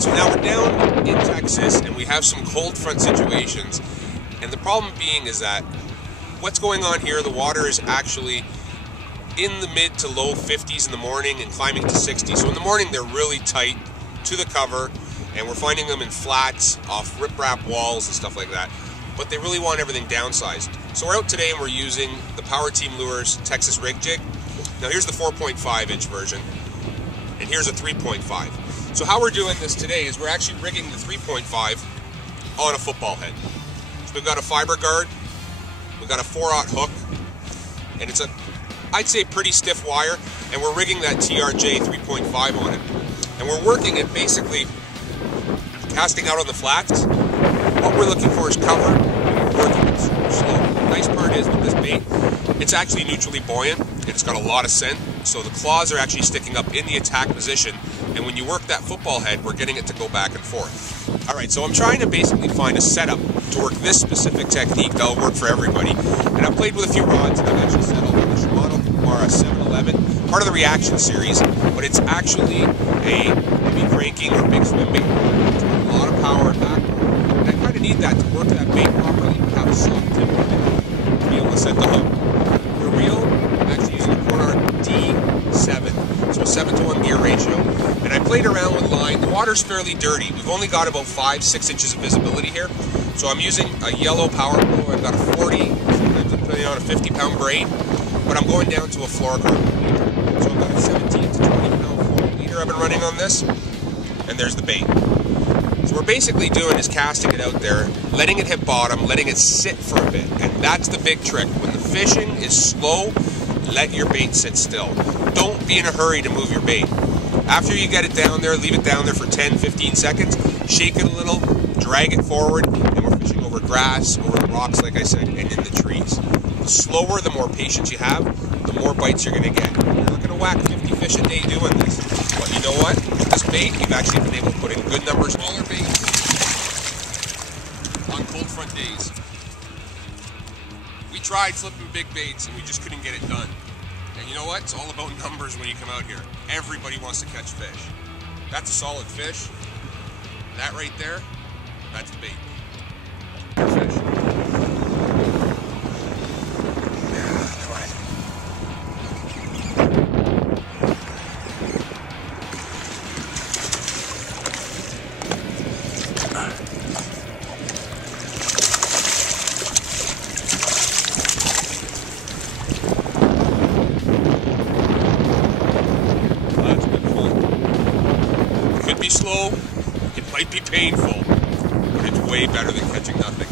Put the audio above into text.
Alright, so now we're down in Texas and we have some cold front situations, and the problem being is that what's going on here, the water is actually in the mid to low 50s in the morning and climbing to 60. So in the morning they're really tight to the cover, and we're finding them in flats off riprap walls and stuff like that, but they really want everything downsized. So we're out today and we're using the Power Team Lures Texas Rig Jig. Now here's the 4.5 inch version, and here's a 3.5. So how we're doing this today is we're actually rigging the 3.5 on a football head. So we've got a fiber guard, we've got a 4/0 hook, and it's a, I'd say, pretty stiff wire, and we're rigging that TRJ 3.5 on it. And we're working it basically casting out on the flats. What we're looking for is cover, working it super slow. The nice part is with this bait, it's actually neutrally buoyant, and it's got a lot of scent, so the claws are actually sticking up in the attack position, and when you work that football head, we're getting it to go back and forth. Alright, so I'm trying to basically find a setup to work this specific technique that'll work for everybody. And I've played with a few rods, and I've actually settled on the Shimano Cumara 711, part of the Reaction series, but it's actually a heavy cranking or big swim bait. It's got a lot of power and backbone, and I kind of need that to work that bait properly but have a soft tip on it to be able to set the hook. For reel, I'm actually using a Chronarch D7, so a 7-to-1 gear ratio, and I played around with line. The water's fairly dirty. We've only got about 5-6 inches of visibility here, so I'm using a yellow power blow. I've got a 40, sometimes I'm putting on a 50-pound braid, but I'm going down to a fluorocarbon leader. So I've got a 17 to 20-pound fluoro leader I've been running on this, and there's the bait. So what we're basically doing is casting it out there, letting it hit bottom, letting it sit for a bit, and that's the big trick. When the fishing is slow, let your bait sit still. Don't be in a hurry to move your bait. After you get it down there, leave it down there for 10-15 seconds, shake it a little, drag it forward, and we're fishing over grass, over the rocks, like I said, and in the trees. The slower, the more patience you have, the more bites you're going to get. You're not going to whack 50 fish a day doing this. But you know what? With this bait, you've actually been able to put in good numbers, smaller baits on cold front days. We tried flipping big baits and we just couldn't get it done. And you know what? It's all about numbers when you come out here. Everybody wants to catch fish. That's a solid fish. That right there, that's the bait. Fish. Come on. That's been fun. It could be slow, it might be painful, but it's way better than catching nothing.